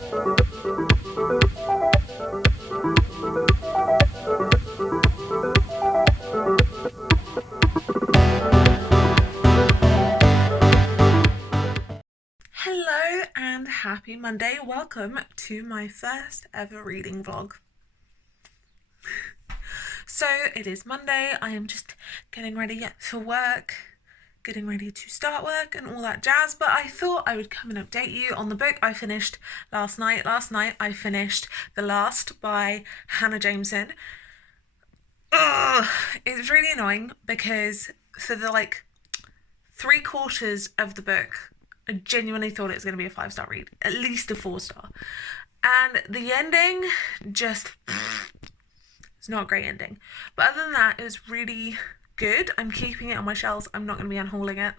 Hello and happy Monday. Welcome to my first ever reading vlog. So it is Monday. I am just getting ready for work, getting ready to start work and all that jazz, but I thought I would come and update you on the book I finished last night. Last night I finished The Last by Hannah Jameson. Ugh, it's really annoying because for the 3/4 of the book I genuinely thought it was going to be a 5-star read, at least a 4-star. And the ending just, it's not a great ending. But other than that, it was really good. I'm keeping it on my shelves. I'm not going to be unhauling it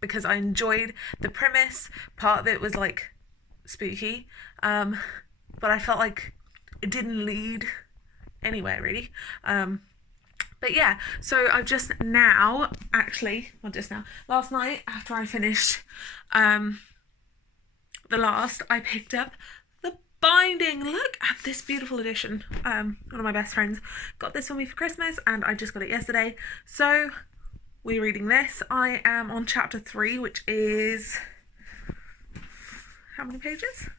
because I enjoyed the premise. Part of it was spooky, but I felt like it didn't lead anywhere really. But yeah, so I've just now, last night after I finished The Last, I picked up the binding. Look at this beautiful edition. One of my best friends got this for me for Christmas and I just got it yesterday. So we're reading this. I am on chapter 3, which is, how many pages?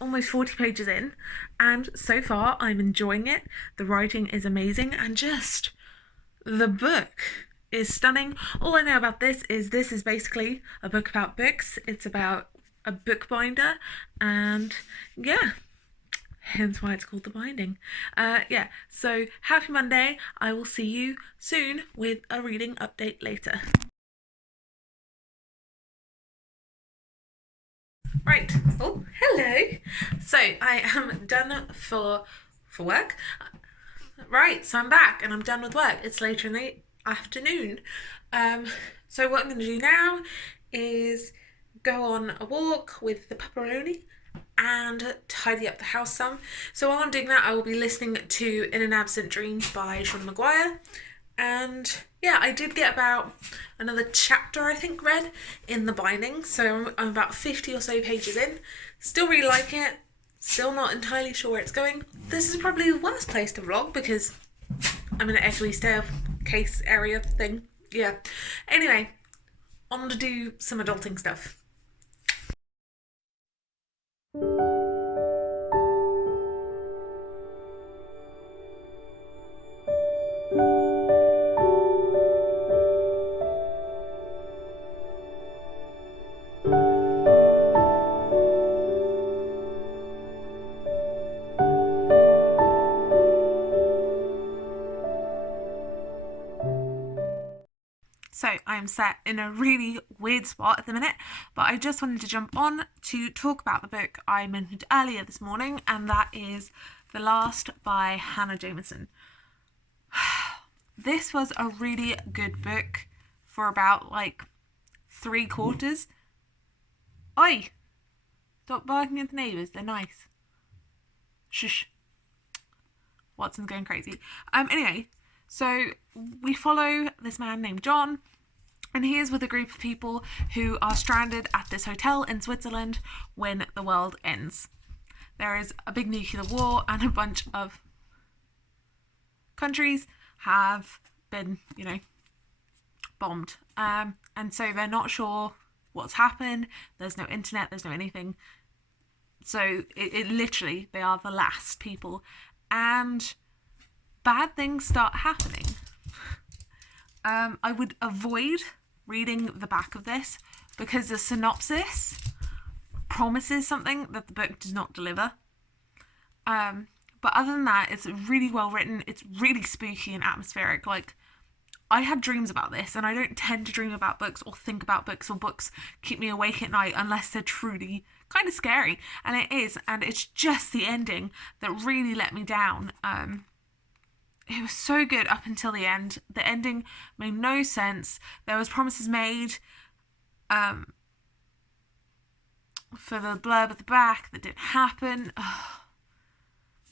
Almost 40 pages in, and so far I'm enjoying it. The writing is amazing and just the book is stunning. All I know about this is basically a book about books. It's about a bookbinder, and yeah, hence why it's called The Binding. Yeah, so happy Monday. I will see you soon with a reading update later. Right. Oh, hello. So I am done for work. Right, so I'm back and I'm done with work. It's later in the afternoon. So what I'm going to do now is go on a walk with the pepperoni and tidy up the house some. So while I'm doing that, I will be listening to In an Absent Dream by Sean Maguire. And yeah, I did get about another chapter, I think, read in The Binding. So I'm about 50 or so pages in. Still really like it. Still not entirely sure where it's going. This is probably the worst place to vlog because I'm in an echoey staircase area thing. Yeah. Anyway, on to do some adulting stuff. So I'm sat in a really weird spot at the minute, but I just wanted to jump on to talk about the book I mentioned earlier this morning, and that is The Last by Hannah Jameson. This was a really good book for about 3/4. Oi! Stop barking at the neighbours, they're nice. Shush. Watson's going crazy. Anyway, so we follow this man named John, and he is with a group of people who are stranded at this hotel in Switzerland when the world ends. There is a big nuclear war and a bunch of countries have been, bombed. And so they're not sure what's happened. There's no internet, there's no anything. So it literally, they are the last people. And bad things start happening. I would avoid reading the back of this because the synopsis promises something that the book does not deliver. But other than that, it's really well written. It's really spooky and atmospheric. I had dreams about this, and I don't tend to dream about books or think about books, or books keep me awake at night unless they're truly kind of scary. And it is, and it's just the ending that really let me down. It was so good up until the end. The ending made no sense. There was promises made for the blurb at the back that didn't happen.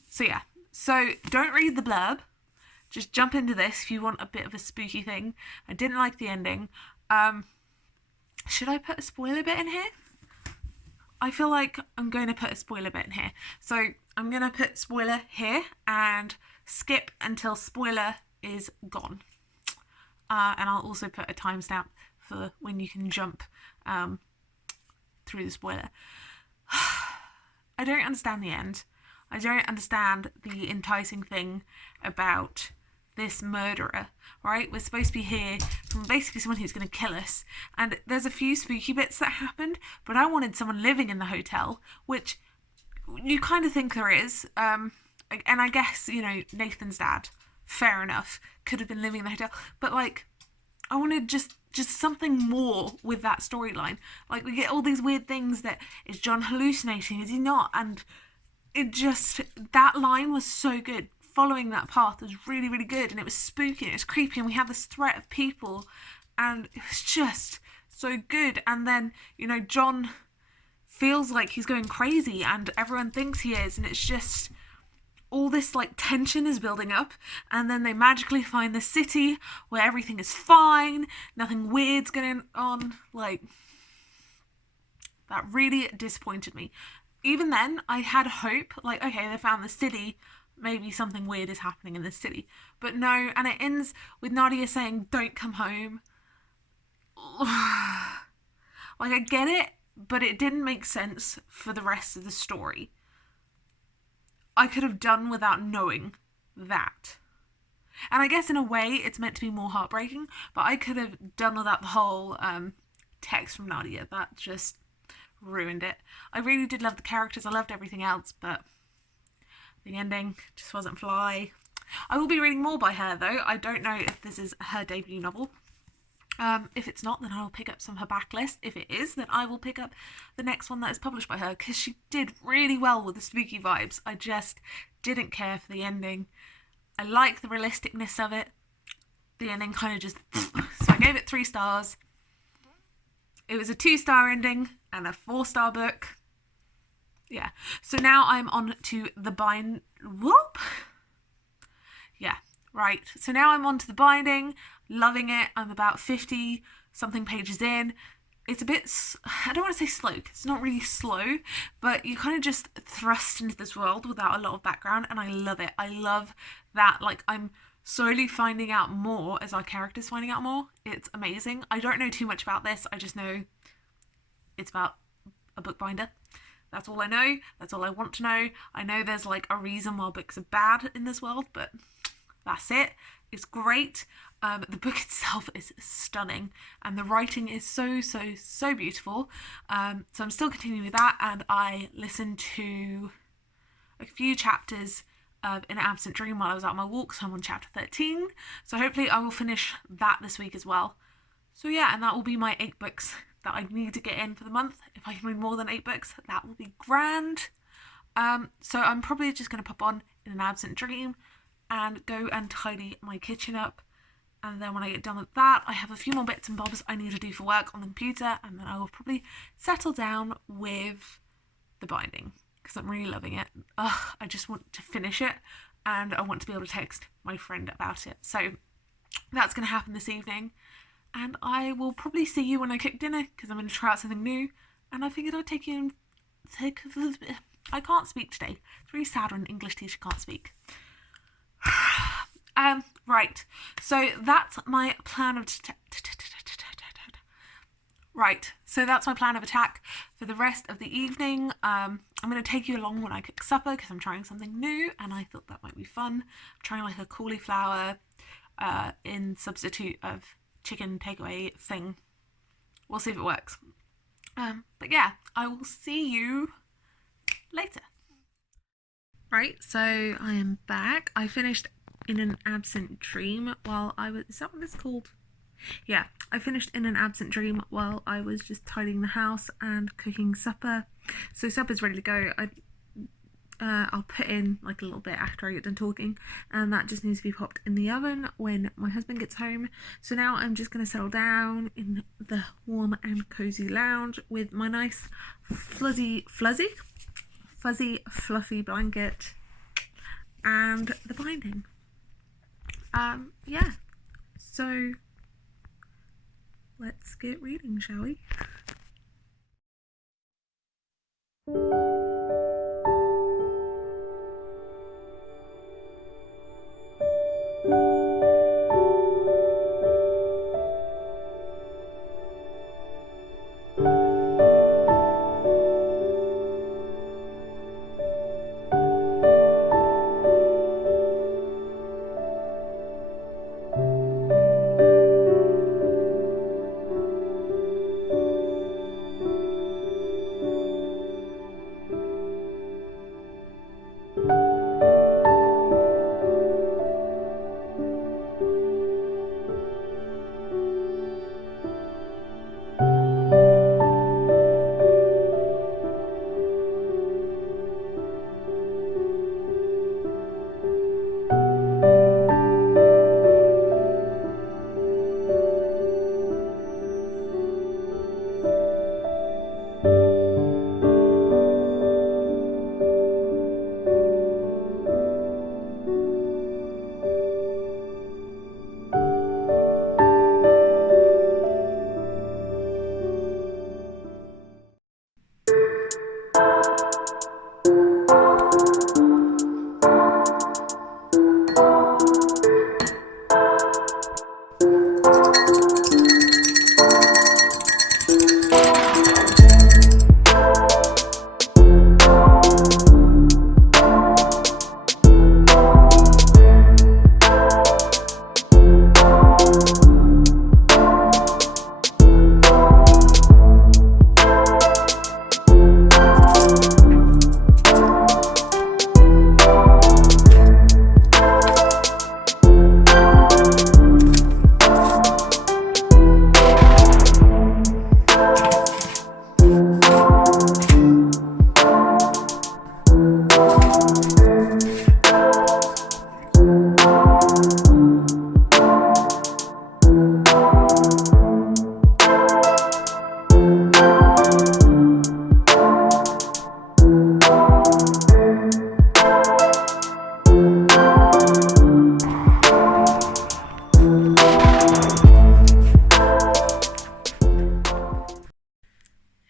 So yeah, so don't read the blurb. Just jump into this if you want a bit of a spooky thing. I didn't like the ending. should I put a spoiler bit in here? I feel like I'm going to put a spoiler bit in here. So I'm going to put spoiler here and skip until spoiler is gone. And I'll also put a timestamp for when you can jump through the spoiler. I don't understand the end. I don't understand the enticing thing about this murderer, right? We're supposed to be here from basically someone who's going to kill us. And there's a few spooky bits that happened, but I wanted someone living in the hotel, which you kind of think there is. And I guess, you know, Nathan's dad, fair enough, could have been living in the hotel. But, like, I wanted just something more with that storyline. Like, we get all these weird things that, is John hallucinating? Is he not? And it just, that line was so good. Following that path was really, really good, and it was spooky and it was creepy, and we had this threat of people, and it was just so good. And then, you know, John feels like he's going crazy and everyone thinks he is, and it's just all this like tension is building up, and then they magically find the city where everything is fine, nothing weird's going on. Like, that really disappointed me. Even then, I had hope, like, okay, they found the city, maybe something weird is happening in the city. But no, and it ends with Nadia saying, don't come home. Like, I get it, but it didn't make sense for the rest of the story. I could have done without knowing that. And I guess in a way it's meant to be more heartbreaking, but I could have done without the whole text from Nadia. That just ruined it. I really did love the characters, I loved everything else, but the ending just wasn't fly. I will be reading more by her though. I don't know if this is her debut novel. If it's not, then I will pick up some of her backlist. If it is, then I will pick up the next one that is published by her, because she did really well with the spooky vibes. I just didn't care for the ending. I like the realisticness of it. The ending kind of just... So I gave it 3 stars. It was a 2-star ending and a 4-star book. Yeah. So now I'm on to the Whoop! Yeah. Right, so now I'm on to the binding, loving it. I'm about 50 something pages in. It's a bit, I don't want to say slow, 'cause it's not really slow, but you kind of just thrust into this world without a lot of background, and I love it. I love that, like, I'm slowly finding out more as our character's finding out more. It's amazing. I don't know too much about this, I just know it's about a bookbinder. That's all I know, that's all I want to know. I know there's, like, a reason why books are bad in this world, but... that's it. It's great. The book itself is stunning, and the writing is so beautiful. So I'm still continuing with that, and I listened to a few chapters of In an Absent Dream while I was out on my walk, so I'm on chapter 13. So hopefully I will finish that this week as well. So yeah, and that will be my 8 books that I need to get in for the month. If I can read more than 8 books, that will be grand. So I'm probably just going to pop on In an Absent Dream and go and tidy my kitchen up, and then when I get done with that, I have a few more bits and bobs I need to do for work on the computer, and then I will probably settle down with the binding, because I'm really loving it. I just want to finish it, and I want to be able to text my friend about it. So that's going to happen this evening, and I will probably see you when I cook dinner, because I'm going to try out something new, and I figured I'd take you and I can't speak today. It's really sad when an English teacher can't speak. Right, so that's my plan of attack for the rest of the evening. I'm going to take you along when I cook supper, because I'm trying something new and I thought that might be fun. I'm trying like a cauliflower in substitute of chicken takeaway thing. We'll see if it works. But yeah, I will see you later. Right, so I am back. I finished In an Absent Dream while I was... Is that what it's called? Yeah, I finished In an Absent Dream while I was just tidying the house and cooking supper. So supper's ready to go. I'll put in like a little bit after I get done talking, and that just needs to be popped in the oven when my husband gets home. So now I'm just going to settle down in the warm and cozy lounge with my nice fuzzy fluffy blanket and the binding. Yeah, so let's get reading, shall we?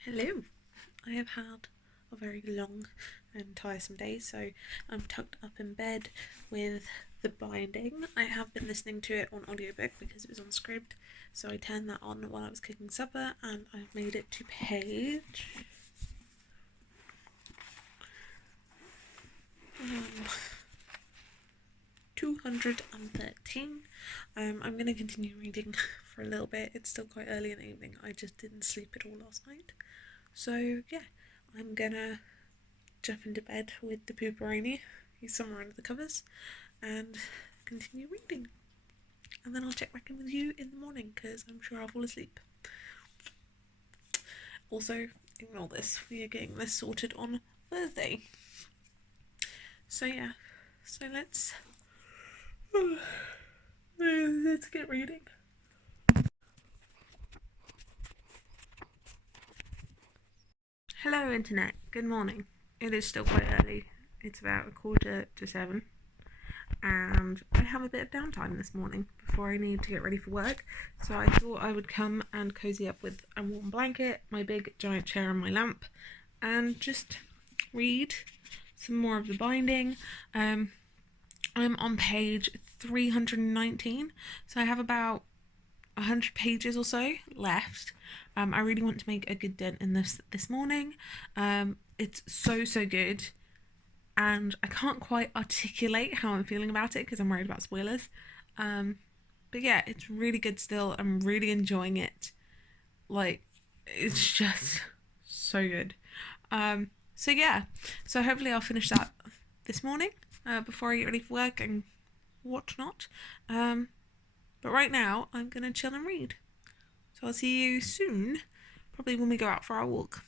Hello. I have had a very long and tiresome day, so I'm tucked up in bed with the binding. I have been listening to it on audiobook because it was on script, so I turned that on while I was cooking supper, and I've made it to page 213. I'm going to continue reading for a little bit. It's still quite early in the evening. I just didn't sleep at all last night. So yeah, I'm gonna jump into bed with the pooperoni. He's somewhere under the covers, and continue reading. And then I'll check back in with you in the morning because I'm sure I'll fall asleep. Also, ignore this. We are getting this sorted on Thursday. So yeah, so let's get reading. Hello internet, good morning. It is still quite early. It's about 6:45, and I have a bit of downtime this morning before I need to get ready for work, so I thought I would come and cozy up with a warm blanket, my big giant chair and my lamp, and just read some more of the binding. I'm on page 319, so I have about 100 pages or so left. I really want to make a good dent in this morning. It's so good, and I can't quite articulate how I'm feeling about it because I'm worried about spoilers. But yeah, it's really good still. I'm really enjoying it. Like, it's just so good. So yeah, so hopefully I'll finish that this morning before I get ready for work and whatnot. But right now, I'm going to chill and read. So I'll see you soon, probably when we go out for our walk.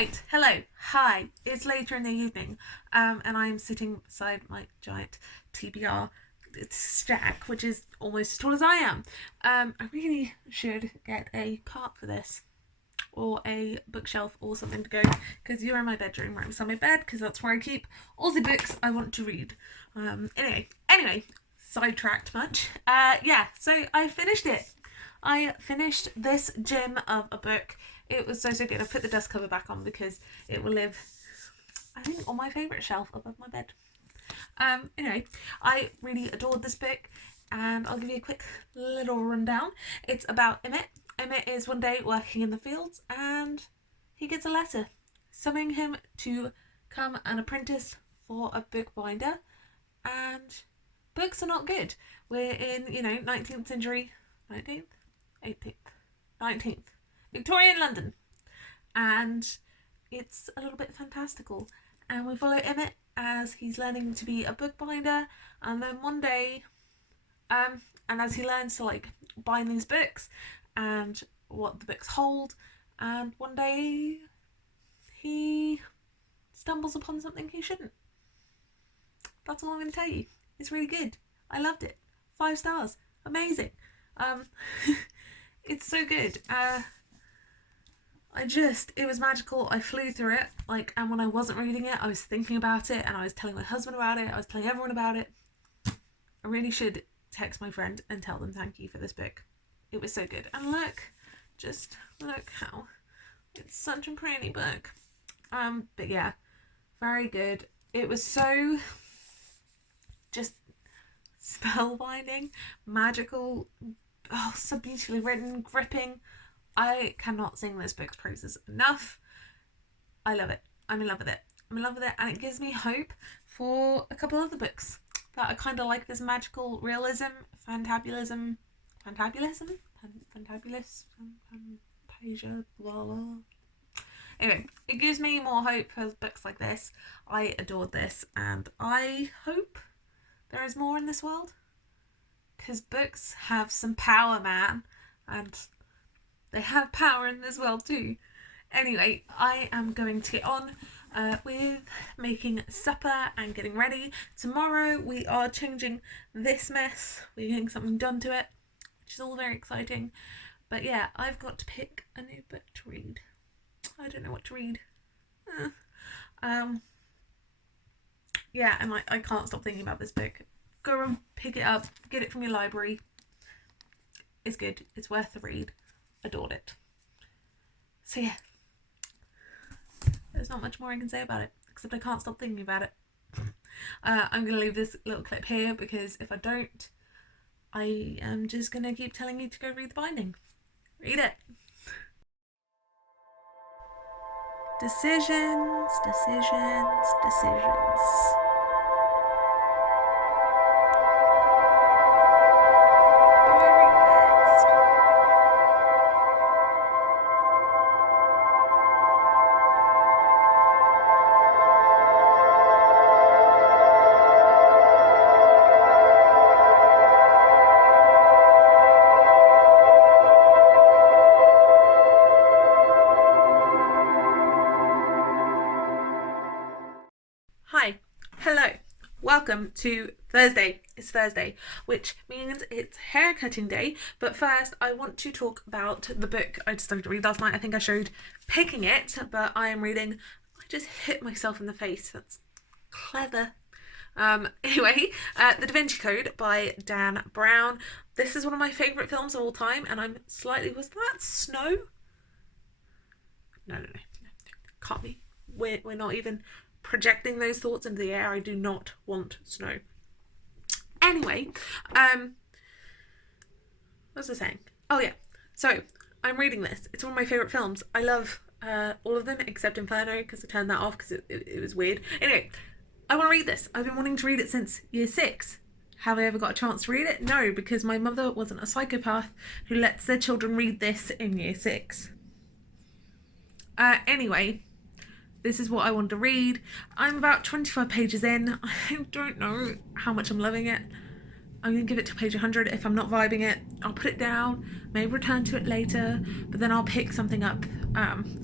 Right, hello, hi, it's later in the evening, and I'm sitting beside my giant TBR stack, which is almost as tall as I am. I really should get a cart for this, or a bookshelf or something to go, because you're in my bedroom right beside my bed, because that's where I keep all the books I want to read. Anyway, sidetracked much. Yeah, so I finished it. I finished this gem of a book. It was so good. I put the dust cover back on because it will live, I think, on my favourite shelf above my bed. Anyway, I really adored this book, and I'll give you a quick little rundown. It's about Emmett. Emmett is one day working in the fields, and he gets a letter summoning him to come an apprentice for a bookbinder, and books are not good. We're in, 19th century, 19th, 18th, 19th, Victorian London, and it's a little bit fantastical. And we follow Emmett as he's learning to be a bookbinder, and then one day, and as he learns to bind these books and what the books hold, and one day he stumbles upon something he shouldn't. That's all I'm going to tell you. It's really good. I loved it. 5 stars. Amazing. It's so good. It was magical. I flew through it. And when I wasn't reading it, I was thinking about it, and I was telling my husband about it. I was telling everyone about it. I really should text my friend and tell them thank you for this book. It was so good. And look how it's such a pretty book. But yeah, very good. It was so just spellbinding, magical, so beautifully written, gripping. I cannot sing this book's praises enough. I love it. I'm in love with it. And it gives me hope for a couple other books that are kind of like this magical realism, fantabulous, fantasia, blah, blah. Anyway, it gives me more hope for books like this. I adored this, and I hope there is more in this world, because books have some power, man, and they have power in this world too. Anyway, I am going to get on with making supper and getting ready. Tomorrow we are changing this mess. We're getting something done to it, which is all very exciting. But yeah, I've got to pick a new book to read. I don't know what to read. Yeah, and I can't stop thinking about this book. Go and pick it up, get it from your library. It's good. It's worth the read. Adored it. So yeah, there's not much more I can say about it, except I can't stop thinking about it. I'm going to leave this little clip here, because if I don't, I am just going to keep telling you to go read the binding. Read it. Decisions. Hi, hello, welcome to Thursday. It's Thursday, which means it's hair cutting day. But first, I want to talk about the book I just started to read last night. I think I showed picking it, but I am reading. I just hit myself in the face. That's clever. Anyway, The Da Vinci Code by Dan Brown. This is one of my favourite films of all time, and I'm slightly. Was that snow? No. Can't be. We're not even projecting those thoughts into the air. I do not want snow. Anyway, what was I saying? Oh yeah, so I'm reading this. It's one of my favourite films. I love all of them except Inferno, because I turned that off because it was weird. Anyway, I want to read this. I've been wanting to read it since year 6. Have I ever got a chance to read it? No, because my mother wasn't a psychopath who lets their children read this in year 6. Anyway, this is what I want to read. I'm about 25 pages in. I don't know how much I'm loving it. I'm going to give it to page 100. If I'm not vibing it, I'll put it down, maybe return to it later, but then I'll pick something up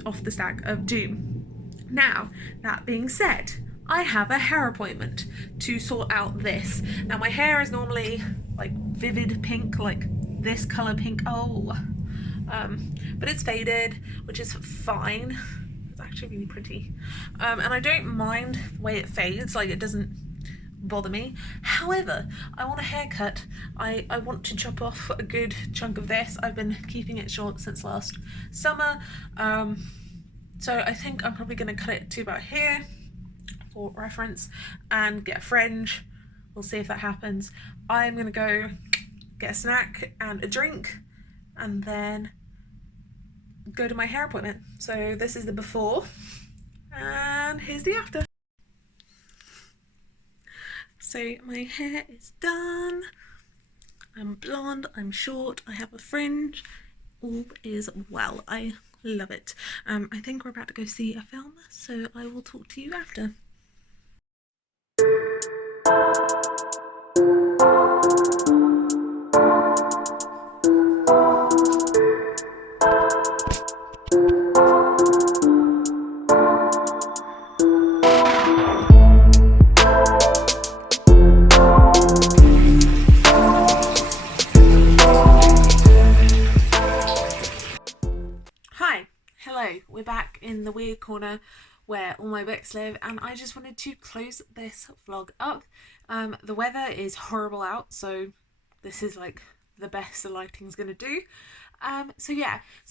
off the stack of doom. Now, that being said, I have a hair appointment to sort out this. Now, my hair is normally like vivid pink, like this colour pink. But it's faded, which is fine. It's actually really pretty. And I don't mind the way it fades, like it doesn't bother me. However, I want a haircut. I want to chop off a good chunk of this. I've been keeping it short since last summer. So I think I'm probably going to cut it to about here for reference and get a fringe. We'll see if that happens. I'm going to go get a snack and a drink and then go to my hair appointment. So this is the before and here's the after. So my hair is done. I'm blonde, I'm short, I have a fringe. All is well. I love it. I think we're about to go see a film, so I will talk to you after. We're back in the weird corner where all my books live, and I just wanted to close this vlog up. The weather is horrible out, so this is like the best the lighting's gonna do. So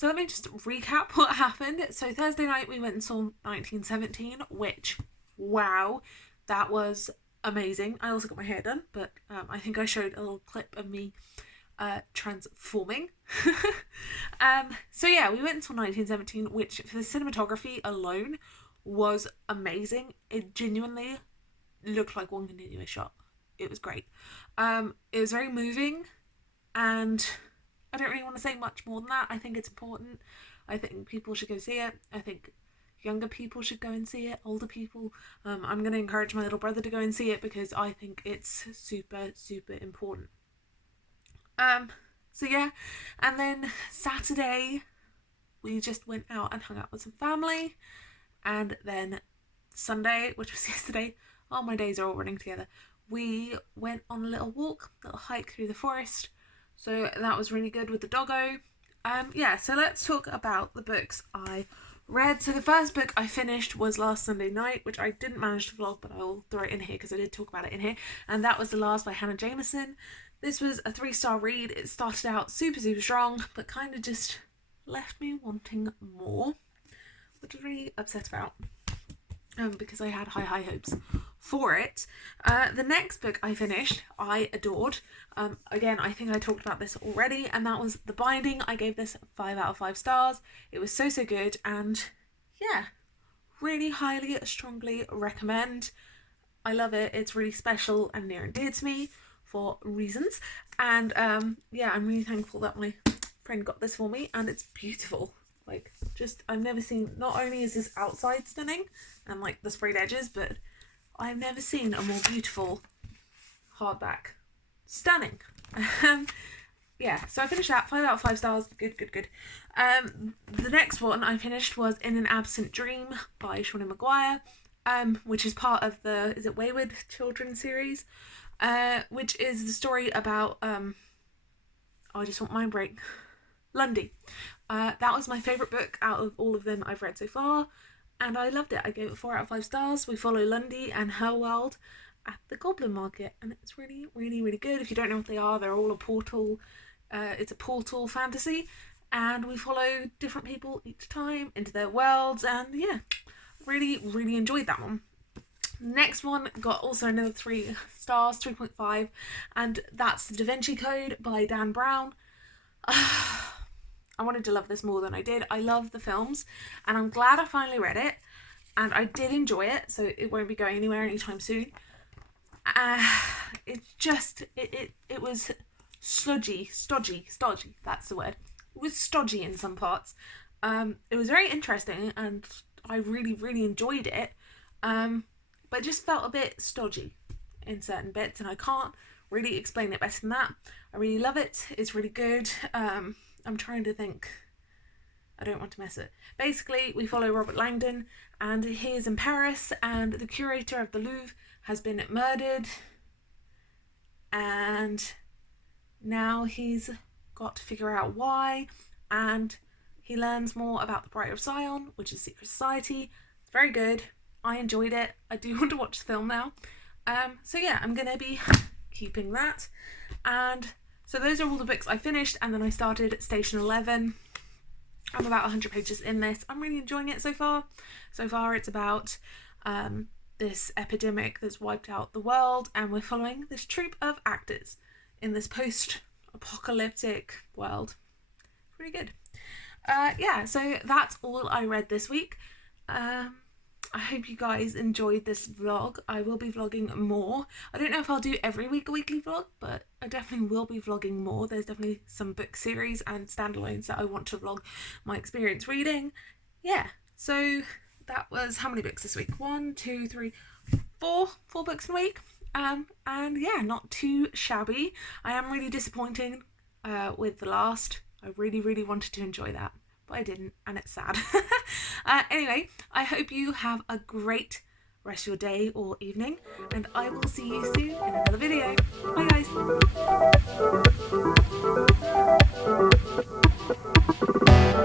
let me just recap what happened. So Thursday night we went and saw 1917, which, wow, that was amazing. I also got my hair done, but I think I showed a little clip of me transforming. We went until 1917, which for the cinematography alone was amazing. It genuinely looked like one continuous shot. It was great. It was very moving, and I don't really want to say much more than that. I think it's important. I think people should go see it. I think younger people should go and see it, older people. I'm going to encourage my little brother to go and see it because I think it's super, super important. And then Saturday we just went out and hung out with some family, and then Sunday, which was yesterday, all my days are all running together, we went on a little walk, little hike through the forest, so that was really good with the doggo. So let's talk about the books I read. So the first book I finished was last Sunday night, which I didn't manage to vlog, but I'll throw it in here because I did talk about it in here, and that was The Last by Hannah Jameson. This was a 3-star read. It started out super, super strong, but kind of just left me wanting more, which I was really upset about because I had high hopes for it. The next book I finished, I adored. Again, I think I talked about this already, and that was The Binding. I gave this 5 out of 5 stars. It was so, so good, and yeah, really highly, strongly recommend. I love it. It's really special and near and dear to me for reasons, and I'm really thankful that my friend got this for me, and it's beautiful. Like, just, I've never seen, not only is this outside stunning and like the sprayed edges, but I've never seen a more beautiful hardback. Stunning. So I finished that, 5 out of 5 stars. Good. The next one I finished was In an Absent Dream by Shawnee Maguire, which is part of the, is it Wayward Children series? Which is the story about I just want mind break. Lundy. That was my favourite book out of all of them I've read so far, and I loved it. I gave it 4 out of 5 stars. We follow Lundy and her world at the Goblin Market, and it's really, really, really good. If you don't know what they are, they're all a portal. It's a portal fantasy, and we follow different people each time into their worlds, and yeah, really, really enjoyed that one. Next one got also another 3 stars, 3.5, and that's The Da Vinci Code by Dan Brown. I wanted to love this more than I did. I love the films, and I'm glad I finally read it, and I did enjoy it, so it won't be going anywhere anytime soon. It was stodgy, that's the word. It was stodgy in some parts. It was very interesting, and I really, really enjoyed it, but it just felt a bit stodgy in certain bits, and I can't really explain it better than that. I really love it. It's really good. I'm trying to think I don't want to miss it. Basically, we follow Robert Langdon, and he is in Paris, and the curator of the Louvre has been murdered, and now he's got to figure out why, and he learns more about the Bride of Zion, which is a secret society. It's very good. I enjoyed it. I do want to watch the film now. So yeah, I'm going to be keeping that. And so those are all the books I finished, and then I started Station 11. I'm about 100 pages in this. I'm really enjoying it so far. So far it's about this epidemic that's wiped out the world, and we're following this troupe of actors in this post-apocalyptic world. Pretty good. Yeah, so that's all I read this week. I hope you guys enjoyed this vlog. I will be vlogging more. I don't know if I'll do every week a weekly vlog, but I definitely will be vlogging more. There's definitely some book series and standalones that I want to vlog my experience reading. Yeah, so that was how many books this week? 1, 2, 3, 4 books in a week. And yeah, not too shabby. I am really disappointing with the last. I really wanted to enjoy that, but I didn't, and it's sad. Anyway, I hope you have a great rest of your day or evening, and I will see you soon in another video. Bye guys!